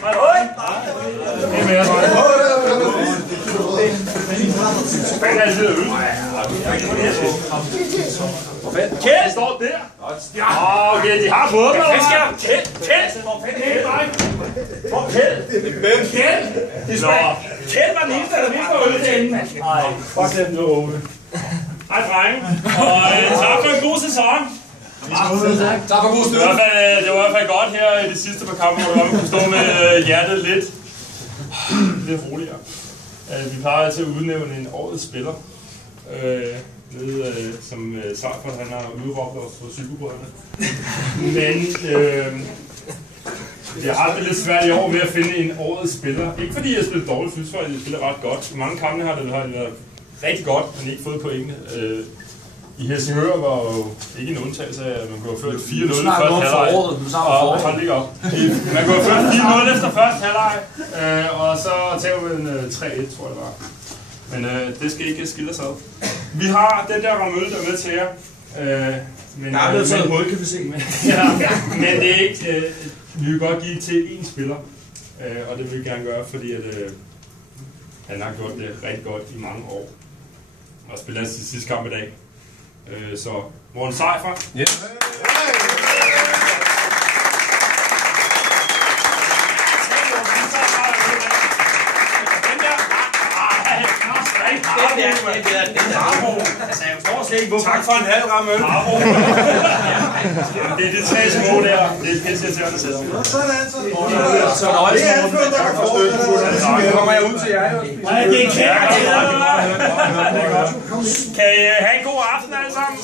Det er mere, hvad er det, øl? Kjeld står der. Okay, de har fået mig. Kjeld! Hvor Kjeld? Kjeld var den eneste, der vidste var øl derinde. Nej, fuck dem, du Ole. Hej, drenge. Og tak for en god sæson. Tak for god støtte. Det var i hvert fald godt her i de sidste par kampe, hvor man kunne stå med hjertet lidt roligere. Vi plejer altid at udnævne en årets spiller, som Seifert han har udråbt os på cykelbrødrene. Men jeg har det lidt svært i år med at finde en årets spiller. Ikke fordi jeg spiller dårligt, synes jeg, jeg spiller ret godt. I mange kampe har det været rigtig godt, men ikke fået pointene. I Helsingør var jo ikke en undtagelse af, at man kunne have ført 4-0 i første halvleg. Man kunne have ført 4-0 efter første halvleg, og så tager vi en 3-1, tror jeg det var. Men det skal ikke skille sig ad. Vi har den der Ramølle, der er med til jer. Der er blevet taget hul, kan vi se. Men det er ikke... vi vil godt give til én spiller, og det vil vi gerne gøre, fordi at, han har gjort det rigtig godt i mange år. Og spiller hans sidste kamp i dag. Så Morten Seifert. Yes. Tak for en halv ramme øl. Det er de 3 små der. Det er pisse til at sætte. Så nøjes Morten. Tak for støtten. Nu kommer jeg ud til jer. Det er kære. Kan I have en god aften alle sammen?